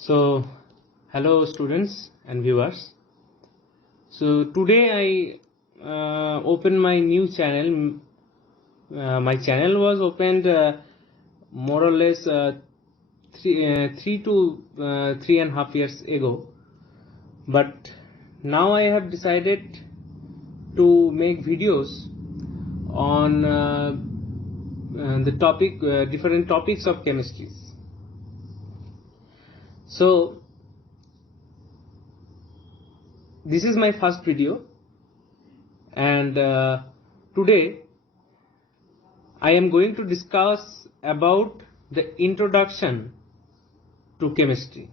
So, hello students and viewers. So today I open my new channel. My channel was opened more or less three to 3.5 years ago, but now I have decided to make videos on the topic different topics of chemistry. So this is my first video, and today I am going to discuss about the introduction to chemistry,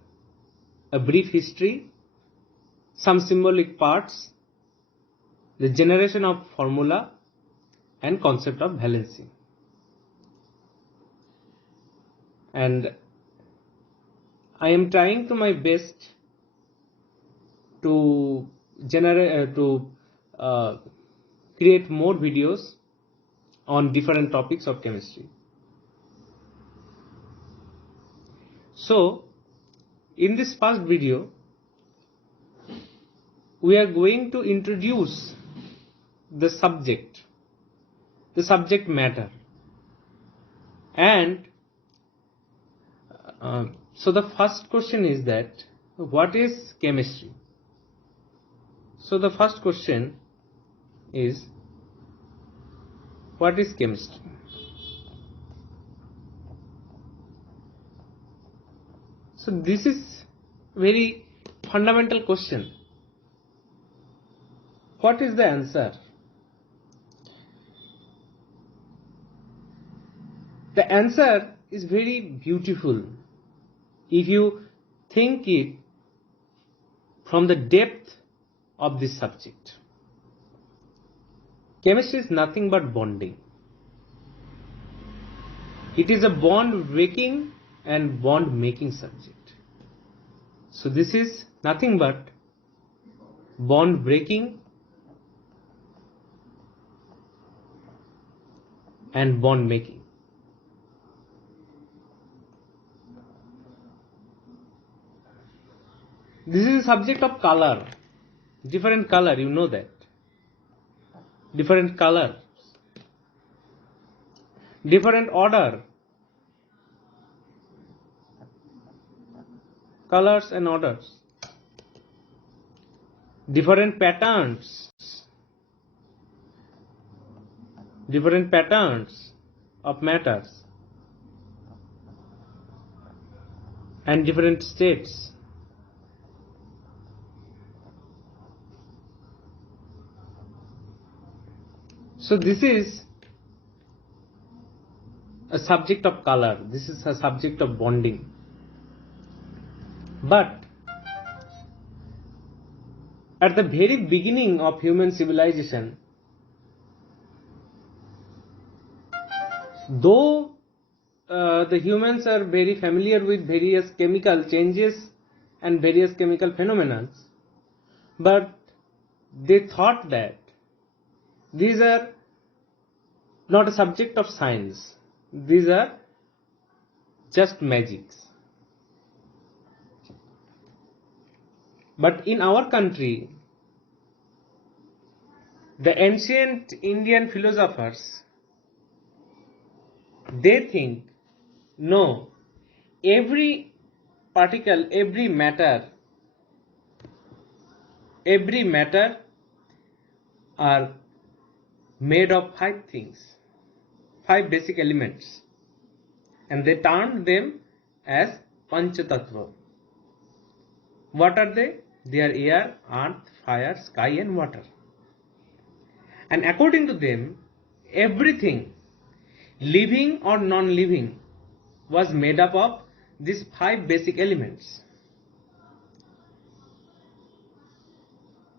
a brief history, some symbolic parts, the generation of formula, and concept of valency. And I am trying to my best to create more videos on different topics of chemistry. So in this first video we are going to introduce the subject matter, and so the first question is that what is chemistry? So the first question is, what is chemistry? So this is very fundamental question. What is the answer? The answer is very beautiful if you think it from the depth of this subject. Chemistry is nothing but bonding. It is a bond breaking and bond making subject. So this is nothing but bond breaking and bond making. This is a subject of color, different color, you know that, different color, different order, colors and orders, different patterns of matters, and different states. So this is a subject of color, this is a subject of bonding. But at the very beginning of human civilization, though the humans are very familiar with various chemical changes and various chemical phenomena, but they thought that these are not a subject of science, these are just magics. But in our country, the ancient Indian philosophers, they think, no, every particle, every matter are made of 5 things, 5 basic elements, and they termed them as Panchatattva. What are they? They are air, earth, fire, sky and water. And according to them, everything, living or non-living, was made up of these 5 basic elements.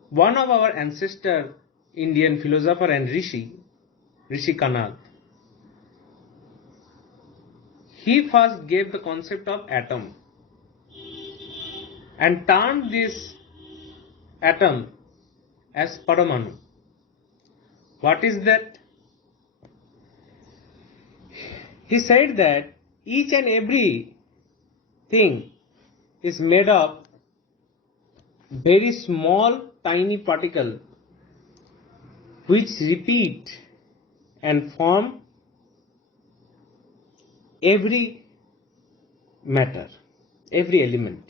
One of our ancestor Indian philosopher and Rishi Kanad, he first gave the concept of atom and termed this atom as Paramanu. What is that? He said that each and every thing is made of very small tiny particle which repeat and form every matter, every element.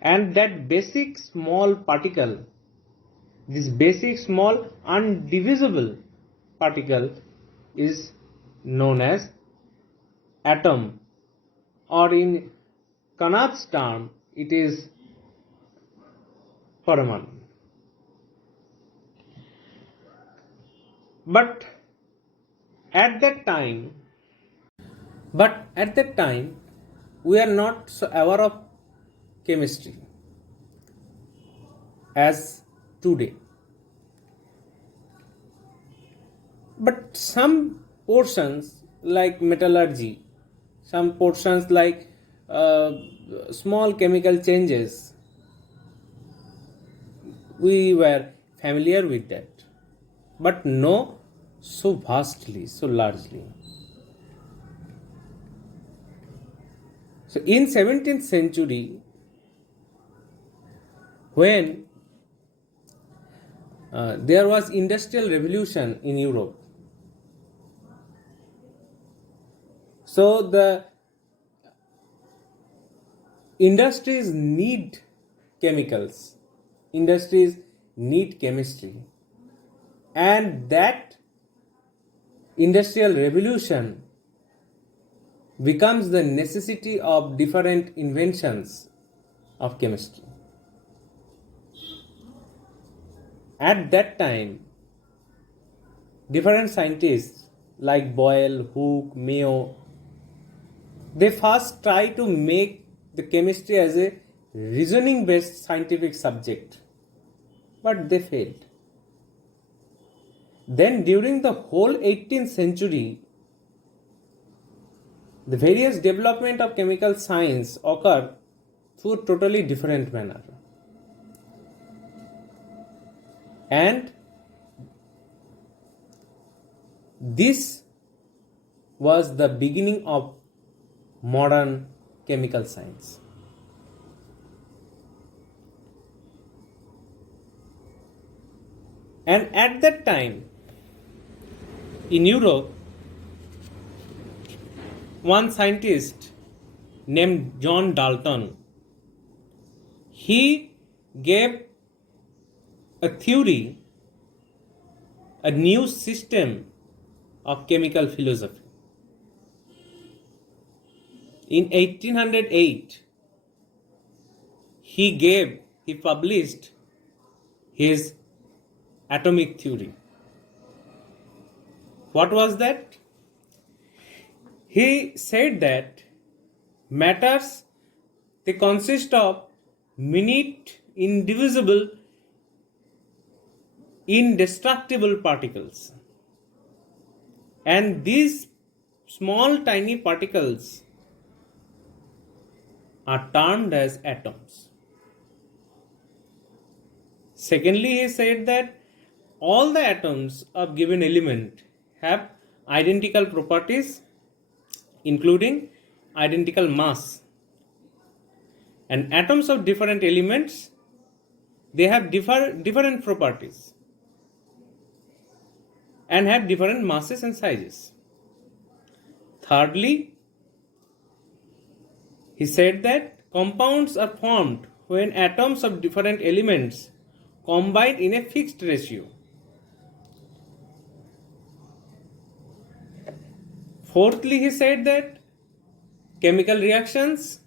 And that basic small particle, this basic small undivisible particle is known as atom, or in Kanad's term it is Paramanu. But at that time, we are not so aware of chemistry as today. But some portions like metallurgy, some portions like small chemical changes, we were familiar with that, but no so vastly, so largely. So in 17th century, when there was industrial revolution in Europe, so the industries need chemicals, industries need chemistry, and that industrial revolution becomes the necessity of different inventions of chemistry. At that time, different scientists like Boyle, Hooke, Mayo, they first try to make the chemistry as a reasoning based scientific subject, but they failed. Then during the whole 18th century, the various development of chemical science occur through a totally different manner. And this was the beginning of modern chemical science. And at that time, in Europe, one scientist named John Dalton, he gave a theory, a new system of chemical philosophy. In 1808, he published his atomic theory. What was that? He said that matters, they consist of minute, indivisible, indestructible particles. And these small tiny particles are termed as atoms. Secondly, he said that all the atoms of given element have identical properties, including identical mass. And atoms of different elements, they have different properties and have different masses and sizes. Thirdly, he said that compounds are formed when atoms of different elements combine in a fixed ratio. Fourthly, he said that chemical reactions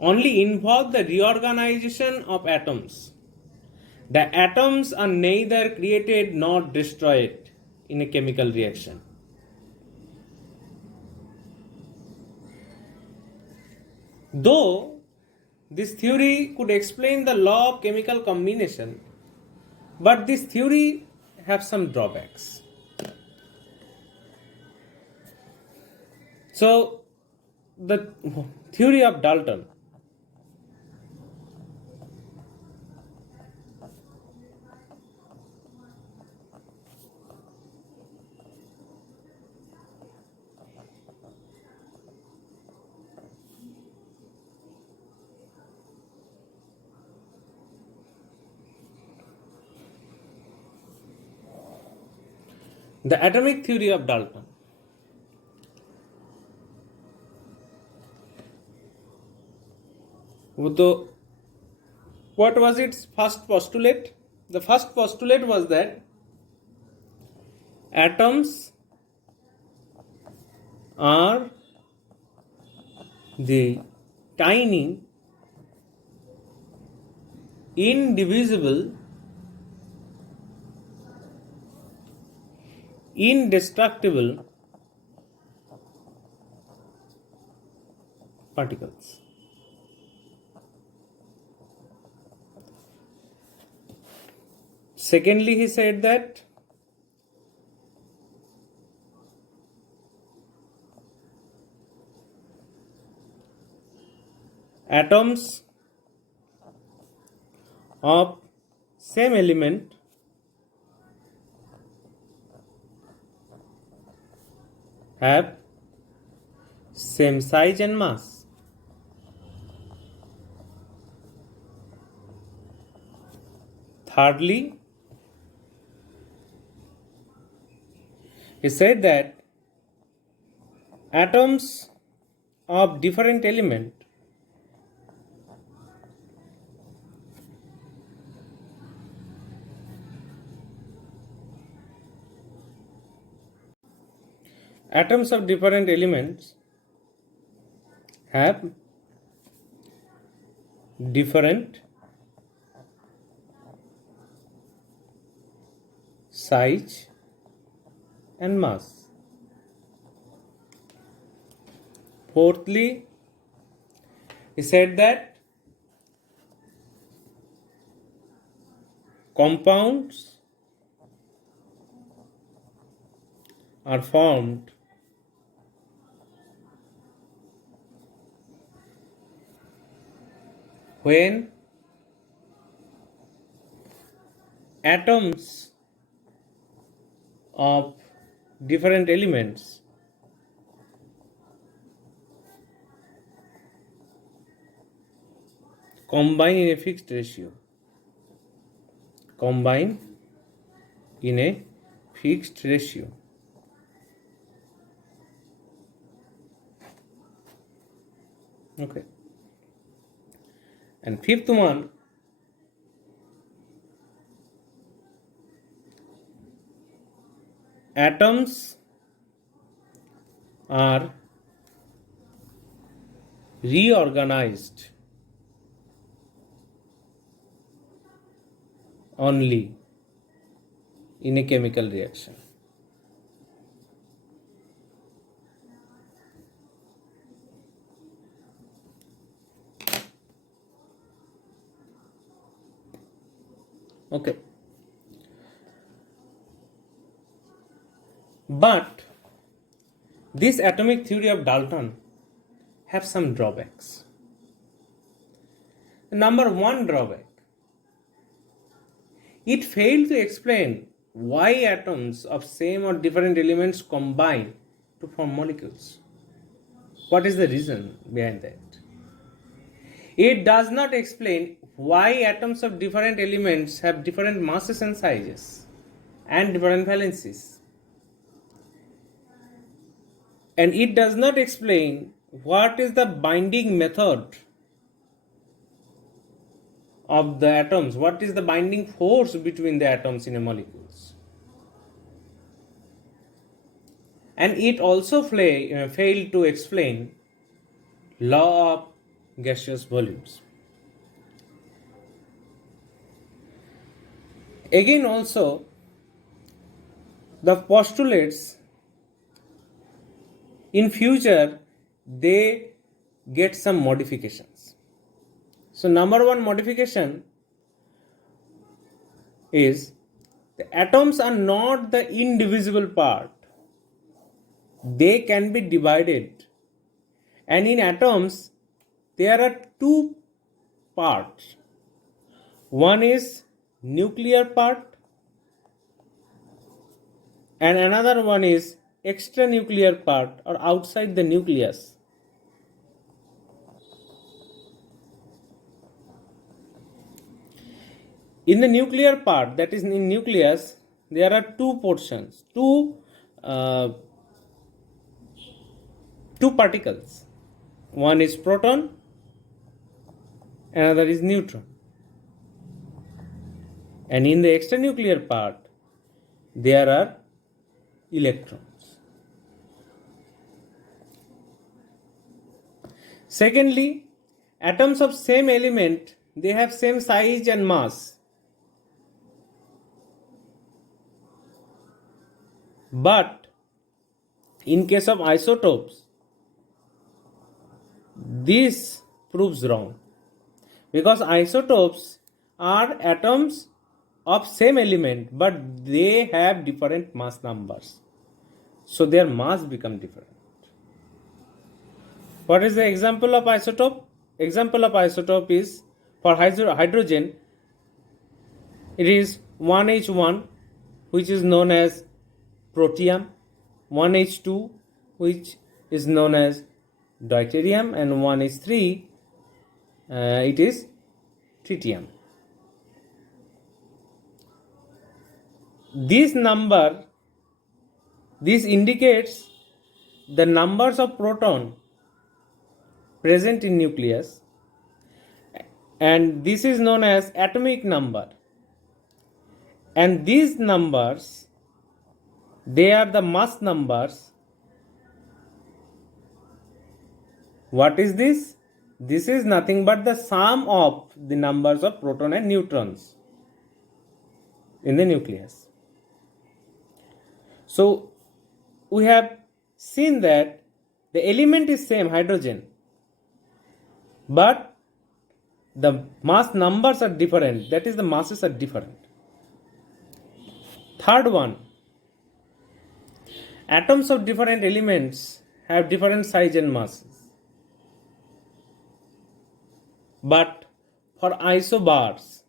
only involve the reorganization of atoms. The atoms are neither created nor destroyed in a chemical reaction. Though this theory could explain the law of chemical combination, but this theory has some drawbacks. So, the theory of Dalton. The atomic theory of Dalton. So, what was its first postulate? The first postulate was that atoms are the tiny, indivisible, indestructible particles. Secondly, he said that atoms of same element have same size and mass. Thirdly, he said that atoms of different element atoms of different elements have different size and mass. Fourthly, he said that compounds are formed when atoms of different elements combine in a fixed ratio. Combine in a fixed ratio. Okay. And fifth one, atoms are reorganized only in a chemical reaction. Okay. But this atomic theory of Dalton have some drawbacks. Number one drawback, it failed to explain why atoms of same or different elements combine to form molecules. What is the reason behind that? It does not explain why atoms of different elements have different masses and sizes and different valencies. And it does not explain what is the binding method of the atoms, what is the binding force between the atoms in a molecules. And it also failed to explain law of gaseous volumes. Again also, the postulates in future they get some modifications. So number one modification is the atoms are not the indivisible part. They can be divided, and in atoms there are two parts. One is nuclear part and another one is extranuclear part or outside the nucleus. In the nuclear part, that is in nucleus, there are two portions, two particles. One is proton, another is neutron. And in the extranuclear part, there are electrons. Secondly, atoms of same element, they have same size and mass. But in case of isotopes, this proves wrong, because isotopes are atoms of same element but they have different mass numbers, so their mass become different. What is the example of isotope? Example of isotope is for hydrogen, it is 1H1, which is known as protium, 1H2, which is known as deuterium, and 1H3, it is tritium. This number, this indicates the numbers of proton present in nucleus, and this is known as atomic number. And these numbers, they are the mass numbers. What is this? This is nothing but the sum of the numbers of proton and neutrons in the nucleus. So we have seen that the element is same, hydrogen, but the mass numbers are different, that is, the masses are different. Third one, atoms of different elements have different size and masses. But for isobars,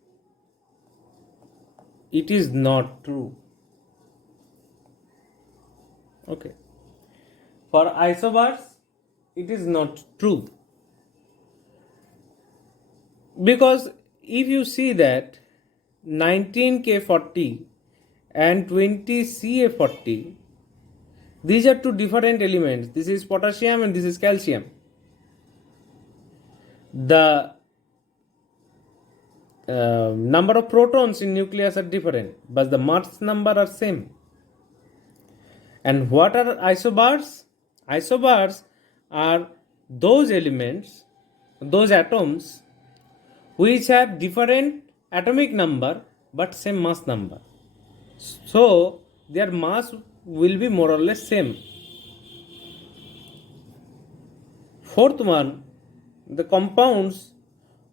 it is not true. Okay. For isobars, it is not true. Because if you see that 19K40 and 20Ca40, these are two different elements. This is potassium and this is calcium. The number of protons in nucleus are different, but the mass number are same. And what are isobars? Isobars are those elements, those atoms which have different atomic number but same mass number. So their mass will be more or less same. Fourth one, the compounds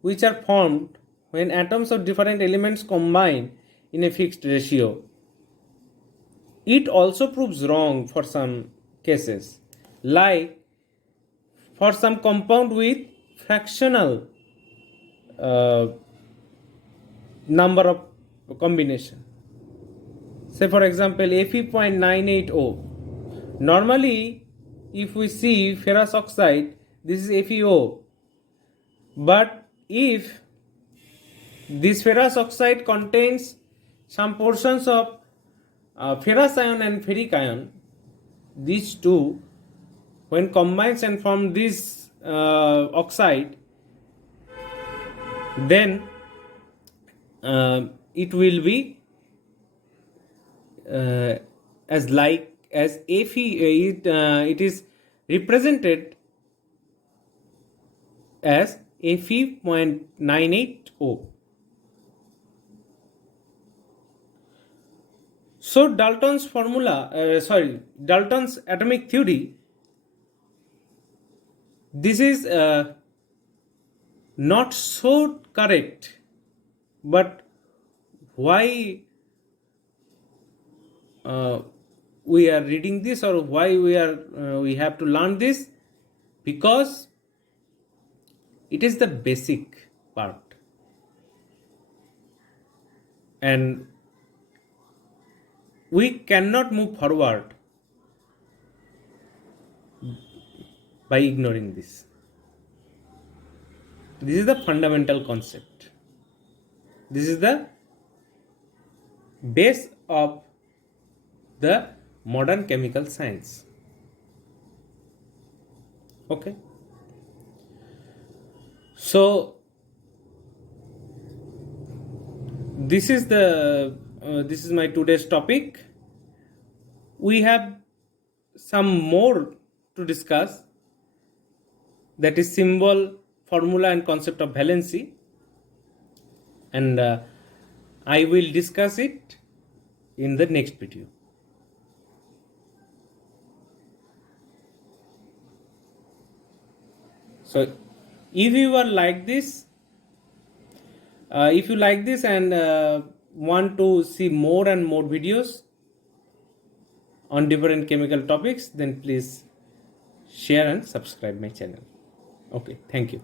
which are formed when atoms of different elements combine in a fixed ratio. It also proves wrong for some cases, like for some compound with fractional number of combination. Say for example Fe.980. Normally if we see ferrous oxide, this is FeO. But if this ferrous oxide contains some portions of ferrous ion and ferric ion, these two when combines and form this oxide, then it will be as like as Fe. It is represented as Fe.980. So Dalton's Dalton's atomic theory, this is not so correct. But why we are reading this, or why we have to learn this? Because it is the basic part, and we cannot move forward by ignoring this. This is the fundamental concept. This is the base of the modern chemical science. Okay. So this is my today's topic. We have some more to discuss, that is symbol, formula and concept of valency, and I will discuss it in the next video. So if you are like this, if you like this and want to see more and more videos on different chemical topics, then please share and subscribe my channel. Okay, thank you.